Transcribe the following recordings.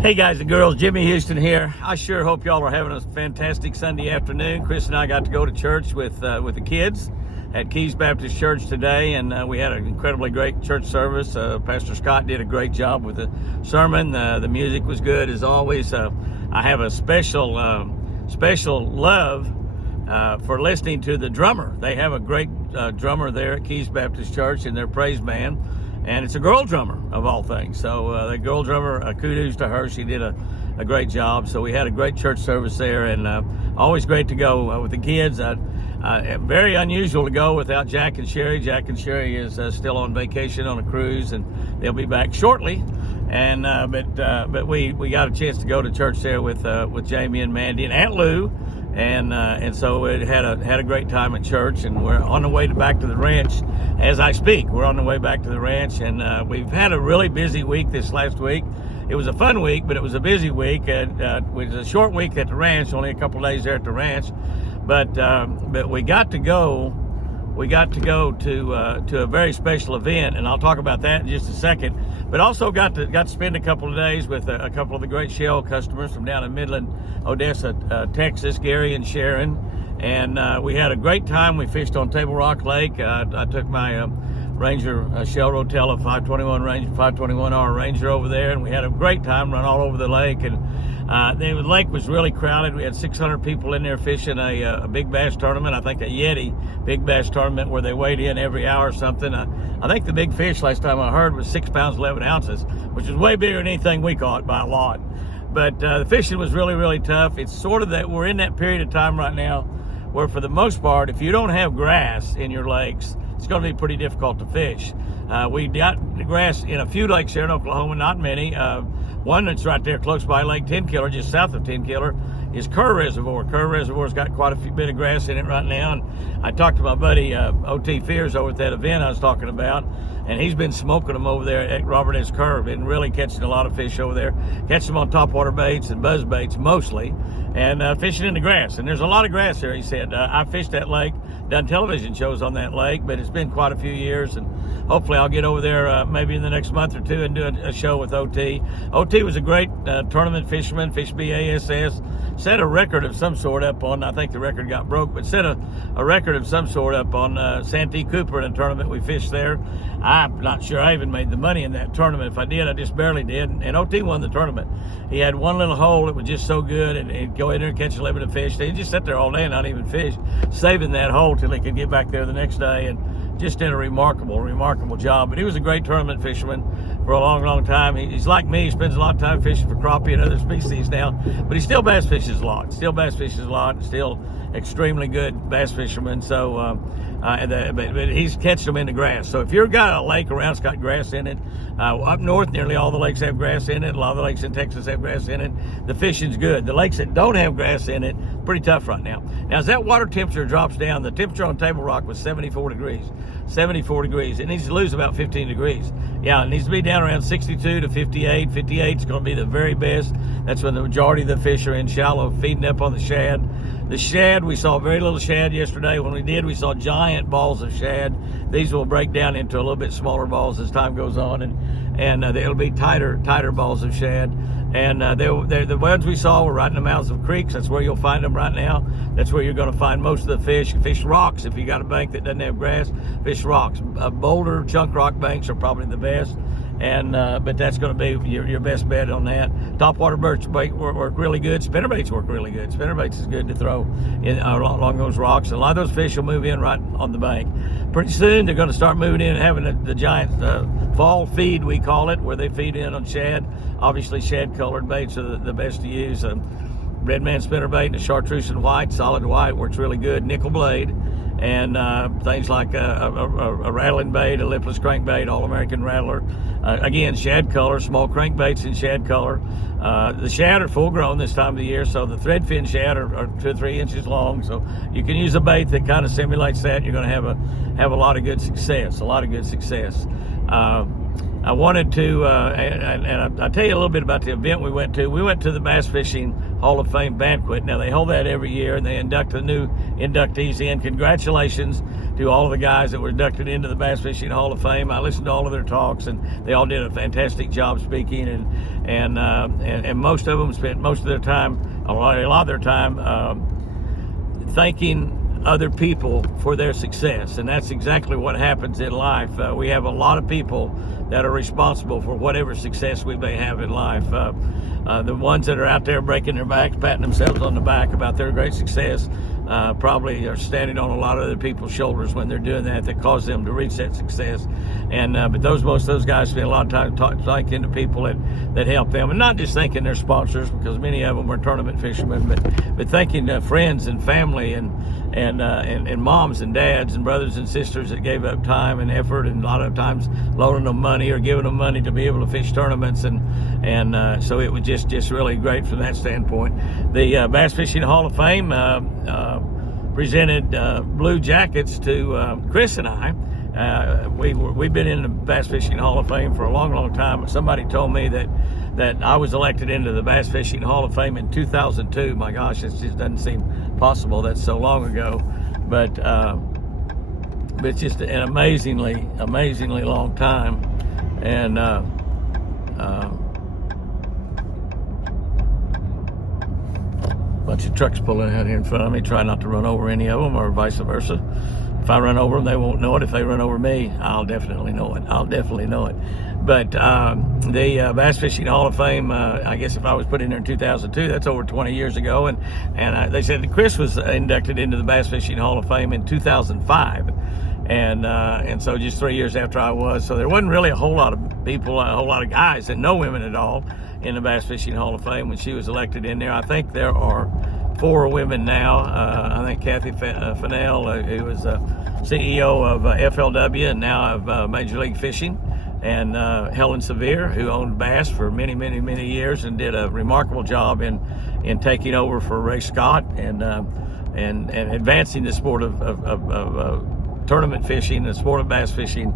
Hey guys and girls, Jimmy Houston here. I sure hope y'all are having a fantastic Sunday afternoon. Chris and I got to go to church with the kids at Keys Baptist Church today, and we had an incredibly great church service. Pastor Scott did a great job with the sermon. The music was good as always. I have a special love for listening to the drummer. They have a great drummer there at Keys Baptist Church in their praise band. And it's a girl drummer, of all things. So the girl drummer, kudos to her. She did a great job. So we had a great church service there, and always great to go with the kids. Very unusual to go without Jack and Sherry. Jack and Sherry is still on vacation on a cruise, and they'll be back shortly. And but we got a chance to go to church there with Jamie and Mandy and Aunt Lou. And so it had a great time at church, and we're on the way back to the ranch as I speak. We're on the way back to the ranch, and we've had a really busy week this last week. It was a fun week, but it was a busy week. It was a short week at the ranch, only a couple of days there at the ranch, but we got to go. We got to go to a very special event, and I'll talk about that in just a second. But also got to spend a couple of days with a couple of the great Shell customers from down in Midland, Odessa, Texas, Gary and Sharon. And we had a great time. We fished on Table Rock Lake. I took my Ranger Shell Rotella 521R Ranger over there, and we had a great time, run all over the lake. And the lake was really crowded. We had 600 people in there fishing a big bass tournament. I think a Yeti big bass tournament where they weighed in every hour or something. I think the big fish last time I heard was 6 pounds 11 ounces, which is way bigger than anything we caught by a lot. But the fishing was really, really tough. It's sort of that we're in that period of time right now where, for the most part, if you don't have grass in your lakes, it's going to be pretty difficult to fish. We got the grass in a few lakes here in Oklahoma, not many. One that's right there close by Lake Tenkiller, just south of Tenkiller, is Kerr Reservoir. Kerr Reservoir's got quite a bit of grass in it right now. And I talked to my buddy O.T. Fears over at that event I was talking about, and he's been smoking them over there at Robert S. Kerr. Been really catching a lot of fish over there. Catching them on topwater baits and buzz baits mostly, and fishing in the grass. And there's a lot of grass there, he said. I fished that lake, done television shows on that lake, but it's been quite a few years, and hopefully I'll get over there maybe in the next month or two and do a show with O.T. O.T. was a great tournament fisherman, fished BASS, set a record of some sort up on, I think the record got broke, but set a record of some sort up on Santee Cooper in a tournament we fished there. I'm not sure I even made the money in that tournament. If I did, I just barely did. And O.T. won the tournament. He had one little hole that was just so good, and he'd go in there and catch a little bit of fish. He'd just sit there all day and not even fish, saving that hole till he could get back there the next day, and just did a remarkable job. But he was a great tournament fisherman for a long time. He's like me. He spends a lot of time fishing for crappie and other species now, but he still bass fishes a lot. Still extremely good bass fisherman. So, but he's catching them in the grass. So if you've got a lake around that's got grass in it, up north, nearly all the lakes have grass in it. A lot of the lakes in Texas have grass in it. The fishing's good. The lakes that don't have grass in it, pretty tough right now. Now, as that water temperature drops down, the temperature on Table Rock was 74 degrees. 74 degrees. It needs to lose about 15 degrees. Yeah, it needs to be down around 62 to 58. 58 is going to be the very best. That's when the majority of the fish are in shallow, feeding up on the shad. The shad, we saw very little shad yesterday. When we did, we saw giant balls of shad. These will break down into a little bit smaller balls as time goes on, and they'll be tighter balls of shad. And the ones we saw were right in the mouths of creeks. That's where you'll find them right now. That's where you're going to find most of the fish. You fish rocks if you got a bank that doesn't have grass. Fish rocks. Boulder chunk rock banks are probably the best. And but that's going to be your best bet on that. Topwater birch bait work really good. Spinnerbaits work really good. Spinnerbaits is good to throw in along those rocks. A lot of those fish will move in right on the bank. Pretty soon they're going to start moving in and having the giant fall feed, we call it, where they feed in on shad. Obviously, shad colored baits are the best to use. Red man spinnerbait and a chartreuse and white, solid white works really good. Nickel blade. And things like a rattling bait, a lipless crankbait, all-American rattler. Again, shad color, small crankbaits in shad color. The shad are full grown this time of the year, so the threadfin shad are 2 or 3 inches long. So you can use a bait that kind of simulates that. You're going to have a lot of good success. I wanted to, and I'll tell you a little bit about the event we went to. We went to the Bass Fishing Hall of Fame banquet. Now, they hold that every year, and they induct the new inductees in. Congratulations to all of the guys that were inducted into the Bass Fishing Hall of Fame. I listened to all of their talks, and they all did a fantastic job speaking, and most of them spent most of their time, a lot of their time, thanking other people for their success. And that's exactly what happens in life. We have a lot of people that are responsible for whatever success we may have in life. The ones that are out there breaking their backs, patting themselves on the back about their great success, probably are standing on a lot of other people's shoulders when they're doing that caused them to reach that success. And but most of those guys spend a lot of time thanking the people that help them, and not just thanking their sponsors, because many of them were tournament fishermen, but thanking friends and family and moms and dads and brothers and sisters that gave up time and effort, and a lot of times loaning them money or giving them money to be able to fish tournaments, and so it was just really great from that standpoint. The Bass Fishing Hall of Fame presented blue jackets to Chris and I. We've been in the Bass Fishing Hall of Fame for a long time. Somebody told me that I was elected into the Bass Fishing Hall of Fame in 2002. My gosh, it just doesn't seem possible. That's so long ago. But it's just an amazingly long time. And bunch of trucks pulling out here in front of me. Try not to run over any of them, or vice versa. If I run over them, they won't know it. If they run over me, I'll definitely know it. But the Bass Fishing Hall of Fame, I guess if I was put in there in 2002, that's over 20 years ago. And they said that Chris was inducted into the Bass Fishing Hall of Fame in 2005. And so just 3 years after I was. So there wasn't really a whole lot of people, a whole lot of guys, and no women at all in the Bass Fishing Hall of Fame when she was elected in there. I think there are 4 women now. I think Kathy Fennell, who was CEO of FLW and now of Major League Fishing, and Helen Sevier, who owned Bass for many years and did a remarkable job in taking over for Ray Scott and advancing the sport of tournament fishing, the sport of bass fishing,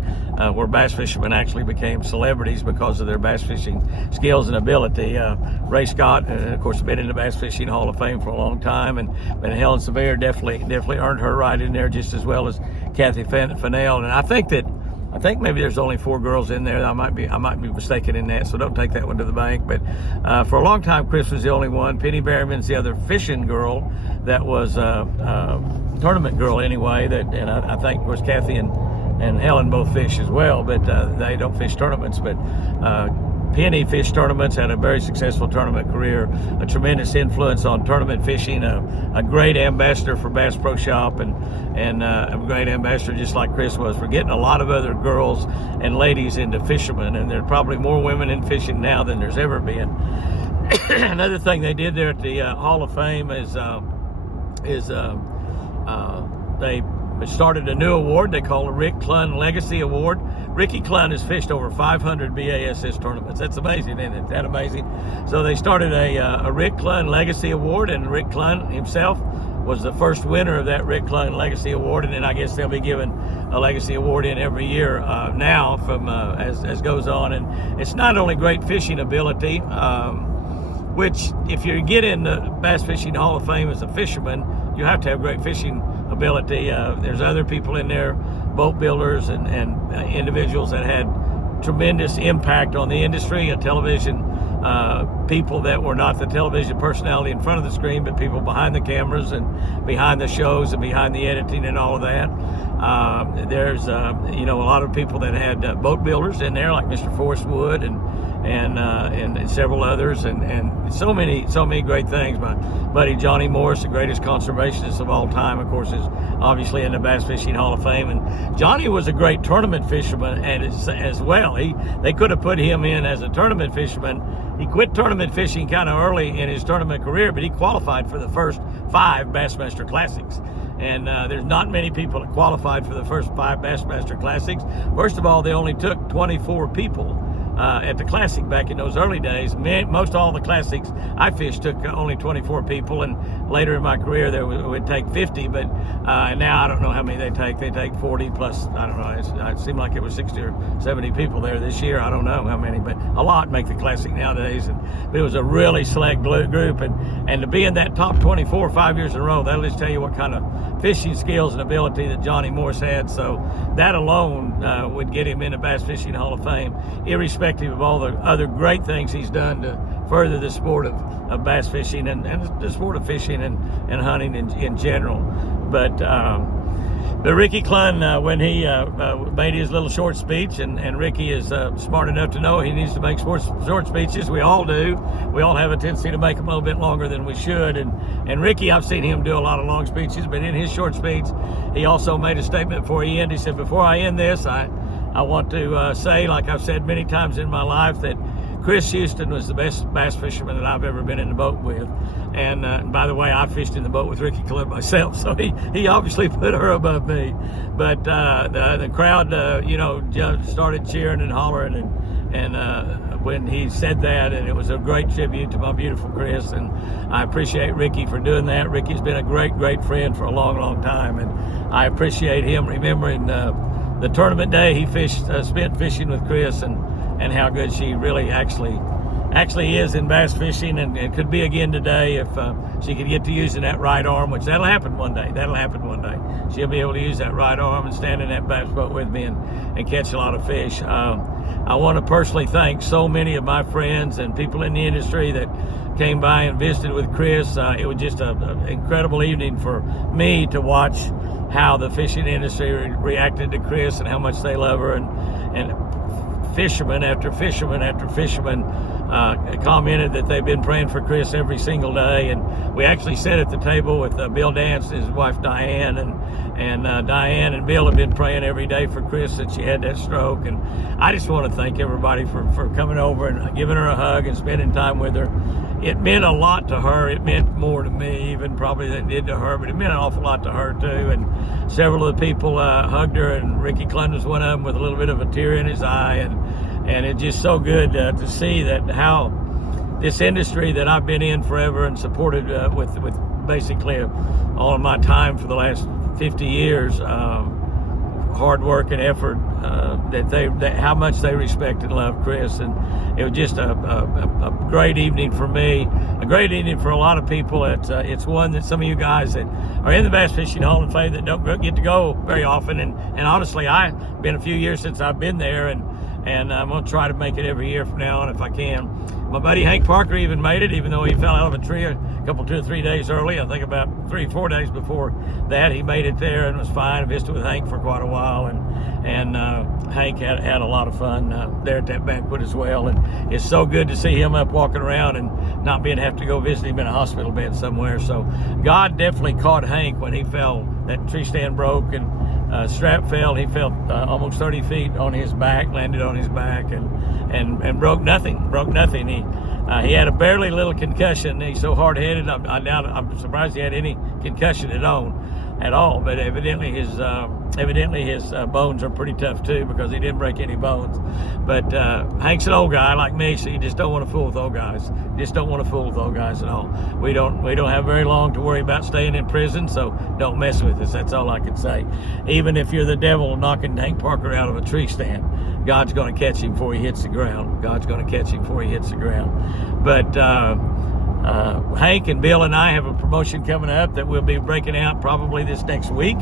where bass fishermen actually became celebrities because of their bass fishing skills and ability. Ray Scott, of course, has been in the Bass Fishing Hall of Fame for a long time, and Helen Sevier definitely earned her right in there just as well as Kathy Fennell. And I think maybe there's only 4 girls in there. I might be mistaken in that, so don't take that one to the bank. But for a long time, Chris was the only one. Penny Berryman's the other fishing girl that was tournament girl anyway. And I think, of course, Kathy and Helen both fish as well, but they don't fish tournaments. But Penny fished tournaments, had a very successful tournament career, a tremendous influence on tournament fishing, a great ambassador for Bass Pro Shop, and a great ambassador, just like Chris was, for getting a lot of other girls and ladies into fishermen. And there are probably more women in fishing now than there's ever been. Another thing they did there at the Hall of Fame is they started a new award they call the Rick Clunn Legacy Award. Ricky Clunn has fished over 500 BASS tournaments. That's amazing, isn't it? That amazing? So they started a Rick Clunn Legacy Award, and Rick Clunn himself was the first winner of that Rick Clunn Legacy Award. And then I guess they'll be giving a Legacy Award in every year now from as goes on. And it's not only great fishing ability, which if you get in the Bass Fishing Hall of Fame as a fisherman, you have to have great fishing ability. There's other people in there, boat builders and individuals that had tremendous impact on the industry, television people that were not the television personality in front of the screen, but people behind the cameras and behind the shows and behind the editing and all of that. There's a lot of people that had boat builders in there, like Mr. Forrest Wood and several others, and so many great things. My buddy Johnny Morris, the greatest conservationist of all time, of course, is obviously in the Bass Fishing Hall of Fame. And Johnny was a great tournament fisherman as well. They could have put him in as a tournament fisherman. He quit tournament fishing kind of early in his tournament career, but he qualified for the first 5 Bassmaster Classics. And there's not many people that qualified for the first 5 Bassmaster Classics. First of all, they only took 24 people at the Classic back in those early days. Most all the Classics I fished took only 24 people, and later in my career there would take 50, but now I don't know how many they take. They take 40 plus, I don't know, it seemed like it was 60 or 70 people there this year. I don't know how many, but a lot make the Classic nowadays. But it was a really select group, and to be in that top 24 5 years in a row, that'll just tell you what kind of fishing skills and ability that Johnny Morse had. So that alone would get him in the Bass Fishing Hall of Fame, irrespective of all the other great things he's done to further the sport of bass fishing and the sport of fishing and hunting in general. But Ricky Clunn, when he made his little short speech, and Ricky is smart enough to know he needs to make short speeches. We all do. We all have a tendency to make them a little bit longer than we should. And Ricky, I've seen him do a lot of long speeches, but in his short speech, he also made a statement before he ended. He said, "Before I end this, I want to say, like I've said many times in my life, that Chris Houston was the best bass fisherman that I've ever been in the boat with." And by the way, I fished in the boat with Ricky Clunn myself, so he obviously put her above me. But the crowd, just started cheering and hollering, and when he said that, and it was a great tribute to my beautiful Chris, and I appreciate Ricky for doing that. Ricky's been a great, great friend for a long, long time, and I appreciate him remembering the tournament day he spent fishing with Chris, and how good she really actually is in bass fishing, and could be again today if she could get to using that right arm, which that'll happen one day. She'll be able to use that right arm and stand in that bass boat with me and catch a lot of fish. I want to personally thank so many of my friends and people in the industry that came by and visited with Chris. It was just an incredible evening for me to watch how the fishing industry reacted to Chris and how much they love her, and fisherman after fisherman after fisherman commented that they've been praying for Chris every single day. And we actually sat at the table with Bill Dance and his wife Diane, and Diane and Bill have been praying every day for Chris since she had that stroke. And I just want to thank everybody for coming over and giving her a hug and spending time with her. It meant a lot to her. It meant more to me even probably than it did to her, but it meant an awful lot to her too. And several of the people hugged her, and Ricky Clunn was one of them with a little bit of a tear in his eye. And it's just so good to see that how this industry that I've been in forever and supported with basically all of my time for the last 50 years, hard work and effort, that how much they respect and love Chris. And it was just a great evening for me, a great evening for a lot of people. It's one that some of you guys that are in the Bass Fishing Hall of Fame that don't get to go very often. And honestly, I've been a few years since I've been there, and I'm going to try to make it every year from now on if I can. My buddy Hank Parker even made it, even though he fell out of a tree a couple, 2 or 3 days early. I think about 3 or 4 days before that, he made it there and was fine. I visited with Hank for quite a while, and Hank had a lot of fun there at that banquet as well. And it's so good to see him up walking around and not have to go visit him in a hospital bed somewhere. So God definitely caught Hank when he fell. That tree stand broke, and strap fell. He fell almost 30 feet on his back, landed on his back, and broke nothing. He had a barely little concussion. He's so hard-headed. I'm surprised he had any concussion at all. But evidently his bones are pretty tough too, because he didn't break any bones. But Hank's an old guy like me, so you just don't want to fool with old guys. Just don't want to fool with old guys at all. We don't have very long to worry about staying in prison, so don't mess with us. That's all I can say. Even if you're the devil knocking Hank Parker out of a tree stand, God's going to catch him before he hits the ground. But Hank and Bill and I have a promotion coming up that we'll be breaking out probably this next week.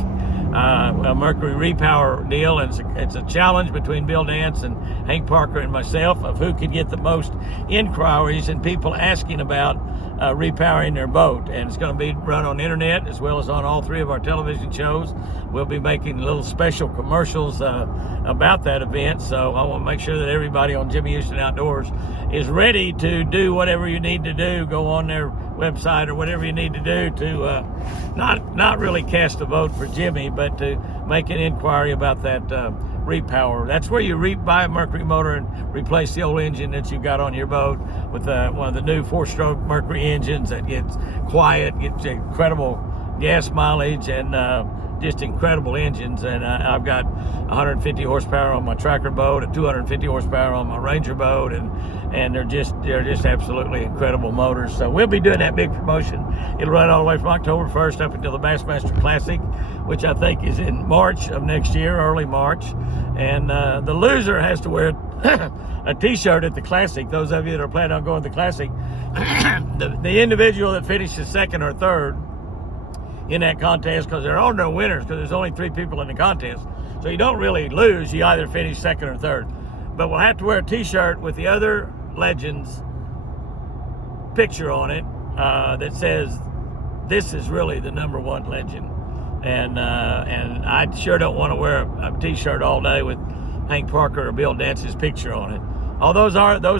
A Mercury repower deal, and it's a challenge between Bill Dance and Hank Parker and myself of who could get the most inquiries and people asking about repowering their boat. And it's going to be run on the internet as well as on all 3 of our television shows. We'll be making little special commercials about that event, so I want to make sure that everybody on Jimmy Houston Outdoors is ready to do whatever you need to do. Go on their website or whatever you need to do to not really cast a vote for Jimmy, but to make an inquiry about that repower. That's where you buy a Mercury motor and replace the old engine that you got on your boat with one of the new 4-stroke Mercury engines that gets quiet, gets incredible gas mileage, and just incredible engines. And I've got 150 horsepower on my tracker boat, and 250 horsepower on my Ranger boat, and they're just absolutely incredible motors. So we'll be doing that big promotion. It'll run all the way from October 1st up until the Bassmaster Classic, which I think is in March of next year, early March. And the loser has to wear a t-shirt at the Classic. Those of you that are planning on going to the Classic, the individual that finishes second or third in that contest, because there are no winners because there's only 3 people in the contest, so you don't really lose. You either finish second or third, but we'll have to wear a t-shirt with the other legends picture on it that says this is really the #1 legend. And I sure don't want to wear a t-shirt all day with Hank Parker or Bill Dance's picture on it. Oh, those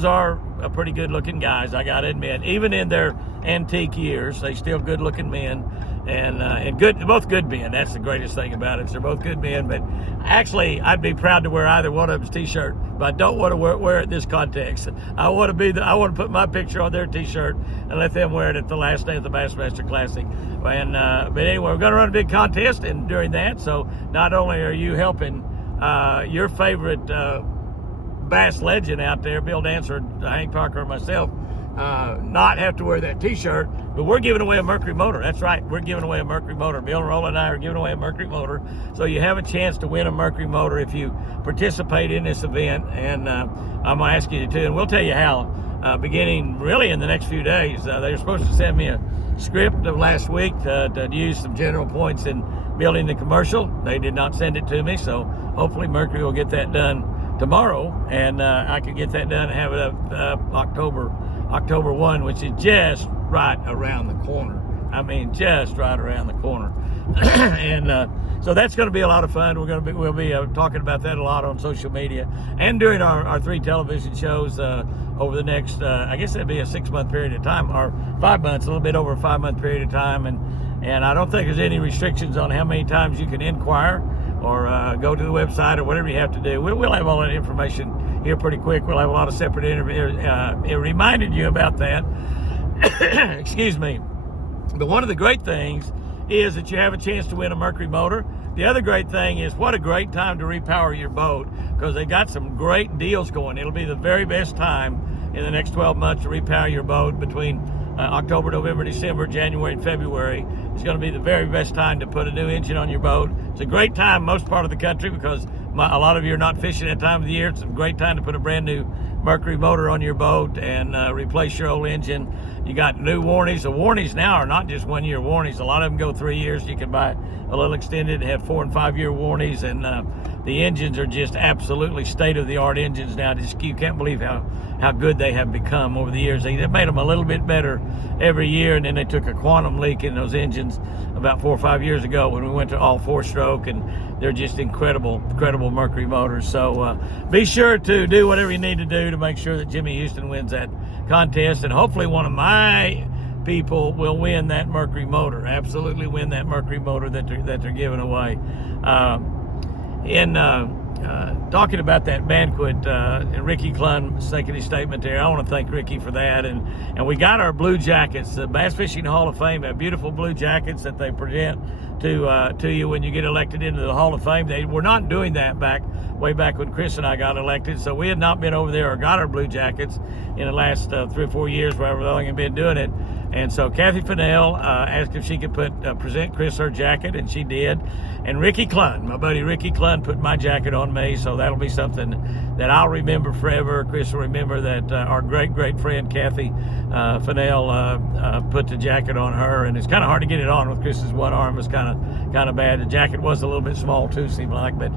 are pretty good looking guys, I gotta admit. Even in their antique years, they still good looking men, and good, both good men. That's the greatest thing about it. They're both good men. But actually, I'd be proud to wear either one of them's t-shirt, but I don't want to wear it in this context. I want to put my picture on their t-shirt and let them wear it at the last day of the Bassmaster Classic. And but anyway, we're going to run a big contest, and during that, so not only are you helping your favorite bass legend out there, Bill Dancer, Hank Parker, or myself, not have to wear that t-shirt, but we're giving away a Mercury motor. That's right, we're giving away a Mercury motor. Bill and Roland and I are giving away a Mercury motor, so you have a chance to win a Mercury motor if you participate in this event. And I'm going to ask you to, and we'll tell you how, beginning really in the next few days. They were supposed to send me a script of last week to use some general points in building the commercial. They did not send it to me, so hopefully Mercury will get that done tomorrow, and I can get that done and have it up October 1, which is just right around the corner. I mean, just right around the corner. And so that's going to be a lot of fun. We'll be talking about that a lot on social media and during our 3 television shows over the next, I guess it'd be a 6-month period of time, or 5 months, a little bit over a 5-month period of time. And I don't think there's any restrictions on how many times you can inquire or go to the website or whatever you have to do. We'll have all that information here pretty quick. We'll have a lot of separate interviews. It reminded you about that. Excuse me. But one of the great things is that you have a chance to win a Mercury motor. The other great thing is what a great time to repower your boat, because they got some great deals going. It'll be the very best time in the next 12 months to repower your boat between October, November, December, January, and February. It's going to be the very best time to put a new engine on your boat. It's a great time most part of the country because a lot of you are not fishing at that time of the year. It's a great time to put a brand new Mercury motor on your boat and replace your old engine. You got new warranties. The warranties now are not just 1-year warranties. A lot of them go 3 years. You can buy a little extended, have 4- and 5-year warranties, and the engines are just absolutely state-of-the-art engines now. You can't believe how good they have become over the years. They made them a little bit better every year, and then they took a quantum leak in those engines about 4 or 5 years ago when we went to all 4-stroke, and they're just incredible Mercury motors. So be sure to do whatever you need to do to make sure that Jimmy Houston wins that contest, and hopefully one of my people will win that Mercury motor. Absolutely win that Mercury motor that they're giving away. Talking about that banquet, and Ricky Clun making his statement there, I want to thank Ricky for that. And we got our blue jackets. The Bass Fishing Hall of Fame have beautiful blue jackets that they present to you when you get elected into the Hall of Fame. They were not doing that way back when Chris and I got elected, so we had not been over there or got our blue jackets in the last 3 or 4 years, wherever long we've been doing it. And so Kathy Fennell asked if she could present Chris her jacket, and she did. And Ricky Clun, my buddy Ricky Clun, put my jacket on me, so that'll be something that I'll remember forever. Chris will remember that our great friend Kathy Fennell put the jacket on her, and it's kind of hard to get it on with Chris's one arm. It's kind of bad. The jacket was a little bit small too, seemed like, but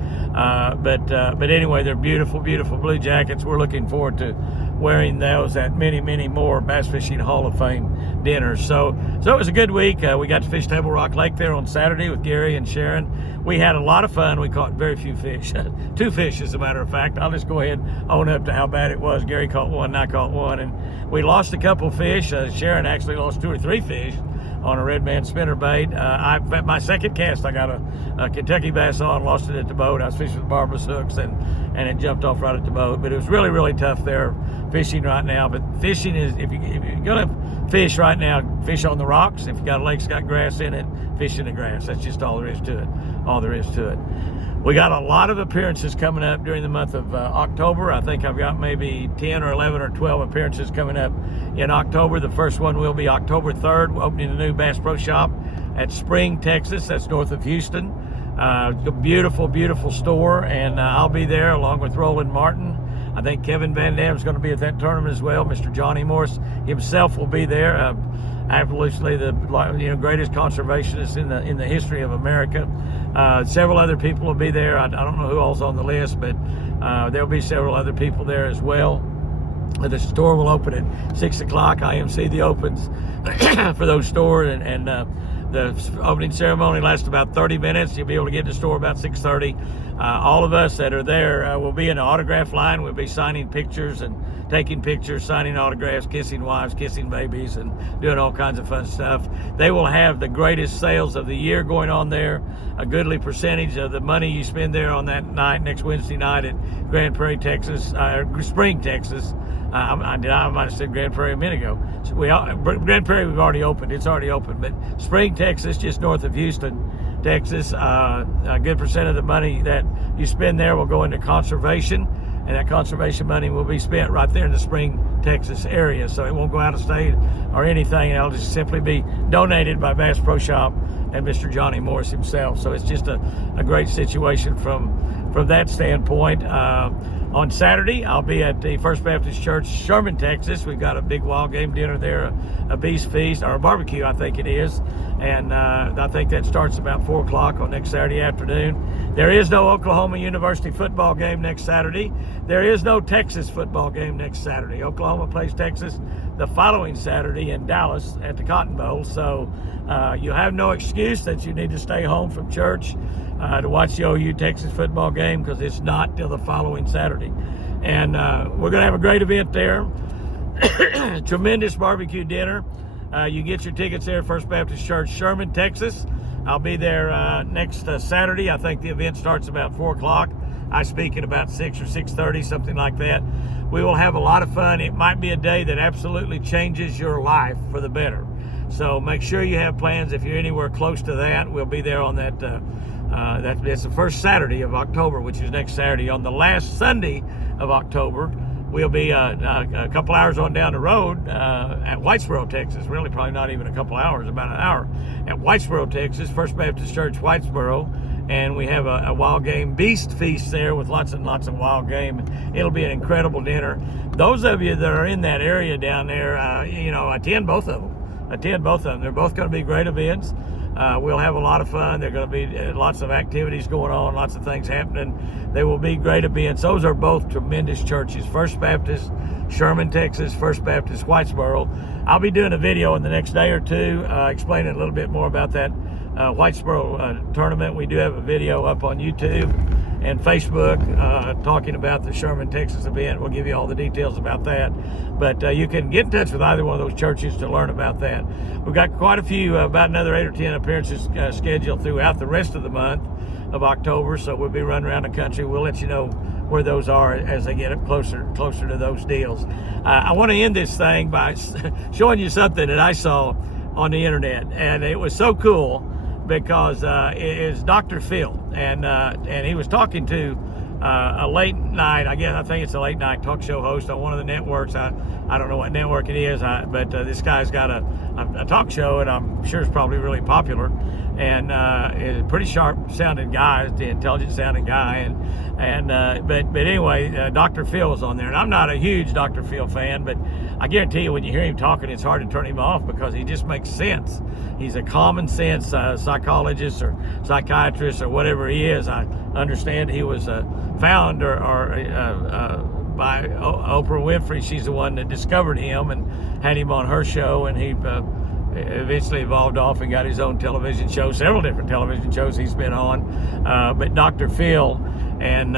anyway, they're beautiful blue jackets. We're looking forward to wearing those at many more Bass Fishing Hall of Fame dinners. So it was a good week. We got to fish Table Rock Lake there on Saturday with Gary and Sharon. We had a lot of fun. We caught very few fish. 2 fish, as a matter of fact. I'll just go ahead and own up to how bad it was. Gary caught one, and I caught one, and we lost a couple fish. Sharon actually lost 2 or 3 fish on a red man spinnerbait. My second cast, I got a Kentucky bass on, lost it at the boat. I was fishing with barbless hooks, and it jumped off right at the boat. But it was really tough there fishing right now. But fishing is, if you're going to fish right now, fish on the rocks. If you got a lake that's got grass in it, fish in the grass. That's just all there is to it. All there is to it. We got a lot of appearances coming up during the month of October. I think I've got maybe 10 or 11 or 12 appearances coming up in October. The first one will be October 3rd. We're opening a new Bass Pro Shop at Spring, Texas. That's north of Houston. A beautiful, beautiful store, and I'll be there along with Roland Martin. I think Kevin Van Dam's going to be at that tournament as well. Mr. Johnny Morris himself will be there. Absolutely the greatest conservationist in the history of America. Several other people will be there. I don't know who all's on the list, but there'll be several other people there as well. The store will open at 6 o'clock. IMC the opens for those stores, and the opening ceremony lasts about 30 minutes. You'll be able to get in the store about 6:30. All of us that are there will be in an autograph line. We'll be signing pictures and taking pictures, signing autographs, kissing wives, kissing babies, and doing all kinds of fun stuff. They will have the greatest sales of the year going on there. A goodly percentage of the money you spend there on that night, next Wednesday night at Grand Prairie, Texas, Spring, Texas. I might have said Grand Prairie a minute ago. Grand Prairie we've already opened. It's already open. But Spring, Texas, just north of Houston, Texas, a good percent of the money that you spend there will go into conservation. And that conservation money will be spent right there in the Spring, Texas area. So it won't go out of state or anything. It'll just simply be donated by Bass Pro Shop and Mr. Johnny Morris himself. So it's just a great situation from that standpoint. On Saturday, I'll be at the First Baptist Church, Sherman, Texas. We've got a big wild game dinner there, a beast feast, or a barbecue, I think it is. And I think that starts about 4 o'clock on next Saturday afternoon. There is no Oklahoma University football game next Saturday. There is no Texas football game next Saturday. Oklahoma plays Texas the following Saturday in Dallas at the Cotton Bowl. So you have no excuse that you need to stay home from church to watch the OU Texas football game, because it's not till the following Saturday. And we're going to have a great event there. Tremendous barbecue dinner. You get your tickets there at First Baptist Church, Sherman, Texas. I'll be there next Saturday. I think the event starts about 4 o'clock. I speak at about 6 or 6:30, something like that. We will have a lot of fun. It might be a day that absolutely changes your life for the better. So make sure you have plans. If you're anywhere close to that, we'll be there on that. It's the first Saturday of October, which is next Saturday. On the last Sunday of October, we'll be a couple hours on down the road at Whitesboro, Texas. Really, probably not even a couple hours, about an hour. At Whitesboro, Texas, First Baptist Church, Whitesboro. And we have a wild game beast feast there with lots and lots of wild game. It'll be an incredible dinner. Those of you that are in that area down there, attend both of them. They're both going to be great events. We'll have a lot of fun. There are going to be lots of activities going on, lots of things happening. They will be great events. Those are both tremendous churches. First Baptist, Sherman, Texas, First Baptist, Whitesboro. I'll be doing a video in the next day or two explaining a little bit more about that Whitesboro tournament. We do have a video up on YouTube and Facebook talking about the Sherman, Texas event. We'll give you all the details about that. But you can get in touch with either one of those churches to learn about that. We've got quite a few, about another 8 or 10 appearances scheduled throughout the rest of the month of October. So we'll be running around the country. We'll let you know where those are as they get up closer to those deals. I want to end this thing by showing you something that I saw on the internet, and it was so cool because it is Dr. Phil, and he was talking to a late night, I think it's a late night talk show host on one of the networks. I don't know what network it is, but this guy's got a talk show, and I'm sure it's probably really popular, and is a pretty sharp sounding guy, the intelligent sounding guy, but anyway, Dr. Phil was on there, and I'm not a huge Dr. Phil fan, but I guarantee you when you hear him talking, it's hard to turn him off because he just makes sense. He's a common sense psychologist or psychiatrist or whatever he is. I understand he was found by Oprah Winfrey. She's the one that discovered him and had him on her show, and he eventually evolved off and got his own television show, several different television shows he's been on. But Dr. Phil and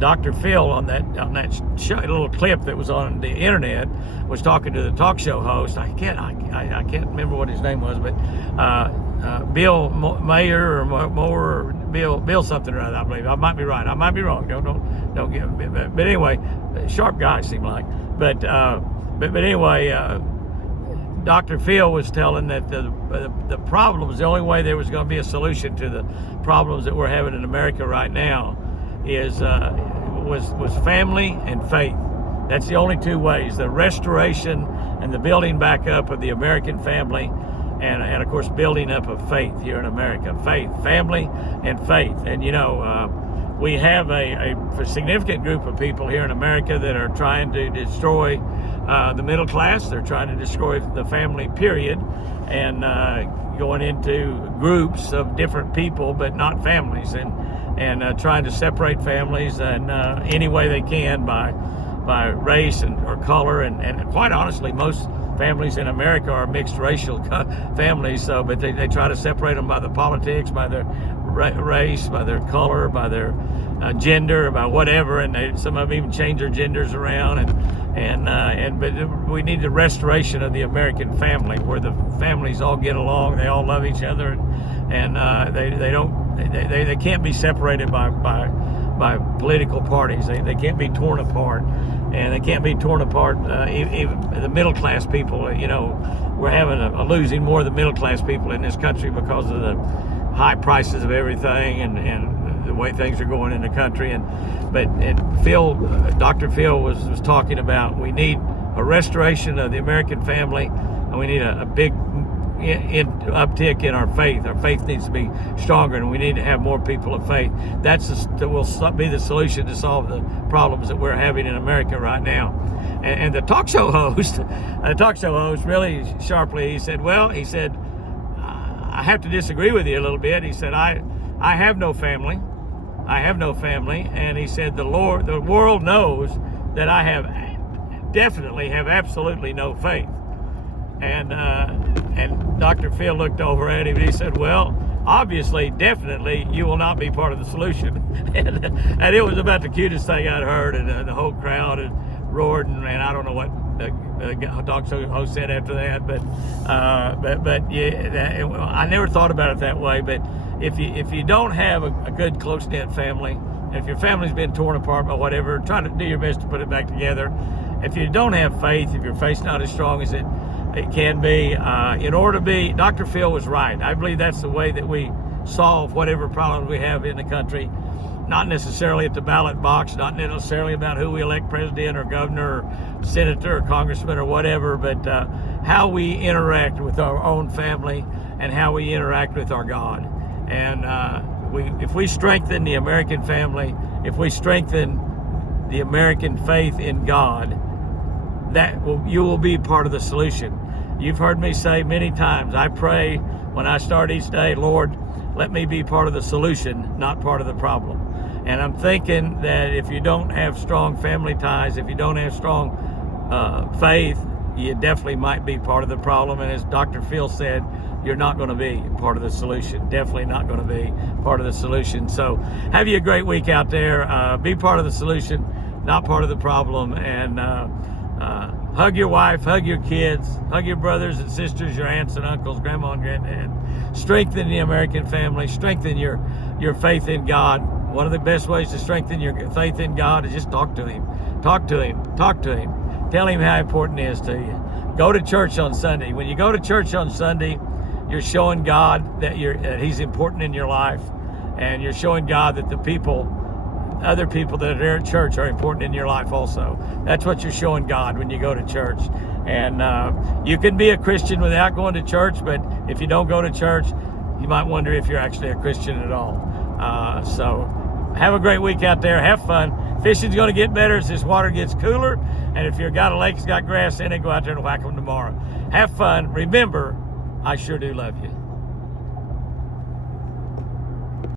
Dr. Phil on that show, little clip that was on the internet, was talking to the talk show host. I can't remember what his name was, but Bill Mayer or Moore, or Bill something or other, I believe. I might be right. I might be wrong. Don't get me. But anyway, sharp guy seemed like. But anyway, Dr. Phil was telling that the problems, the only way there was going to be a solution to the problems that we're having in America right now was family and faith. That's the only two ways: the restoration and the building back up of the American family, and of course building up of faith here in America. Faith, family, and faith. And we have a significant group of people here in America that are trying to destroy the middle class. They're trying to destroy the family, period, and going into groups of different people, but not families, and trying to separate families in any way they can by race or color, and quite honestly, most families in America are mixed racial families. So, but they try to separate them by the politics, by their race, by their color, by their gender, by whatever, and some of them even change their genders around. But we need the restoration of the American family, where the families all get along, they all love each other, and they can't be separated by political parties. They can't be torn apart, and they can't be torn apart. Even the middle class people, we're having a losing more of the middle class people in this country because of the high prices of everything and the way things are going in the country. But Dr. Phil was talking about we need a restoration of the American family, and we need a big uptick in our faith. Our faith needs to be stronger, and we need to have more people of faith. That will be the solution to solve the problems that we're having in America right now. And the talk show host really sharply, he said, I have to disagree with you a little bit. He said, I have no family. I have no family. And he said, the world knows that I definitely have absolutely no faith. And Dr. Phil looked over at him and he said, well, obviously, definitely, you will not be part of the solution. and it was about the cutest thing I'd heard, and the whole crowd had roared, and I don't know what the talk show host said after that, but yeah, I never thought about it that way. But if you don't have a good close-knit family, and if your family's been torn apart by whatever, try to do your best to put it back together. If you don't have faith, if your faith's not as strong as it can be, in order to be, Dr. Phil was right. I believe that's the way that we solve whatever problems we have in the country. Not necessarily at the ballot box, not necessarily about who we elect president or governor or senator or congressman or whatever, but how we interact with our own family and how we interact with our God. And if we strengthen the American family, if we strengthen the American faith in God, you will be part of the solution. You've heard me say many times, I pray when I start each day, Lord, let me be part of the solution, not part of the problem. And I'm thinking that if you don't have strong family ties, if you don't have strong faith, you definitely might be part of the problem. And as Dr. Phil said, you're not going to be part of the solution. Definitely not going to be part of the solution. So have you a great week out there. Be part of the solution, not part of the problem. And hug your wife, hug your kids, hug your brothers and sisters, your aunts and uncles, grandma and granddad. Strengthen the American family. Strengthen your faith in God. One of the best ways to strengthen your faith in God is just talk to Him. Talk to Him. Talk to Him. Tell Him how important He is to you. Go to church on Sunday. When you go to church on Sunday, you're showing God that He's important in your life, and you're showing God that other people that are there at church are important in your life also. That's what you're showing God when you go to church. And you can be a Christian without going to church, but if you don't go to church, you might wonder if you're actually a Christian at all. So have a great week out there. Have fun. Fishing's going to get better as this water gets cooler. And if you've got a lake that's got grass in it, go out there and whack them tomorrow. Have fun. Remember, I sure do love you.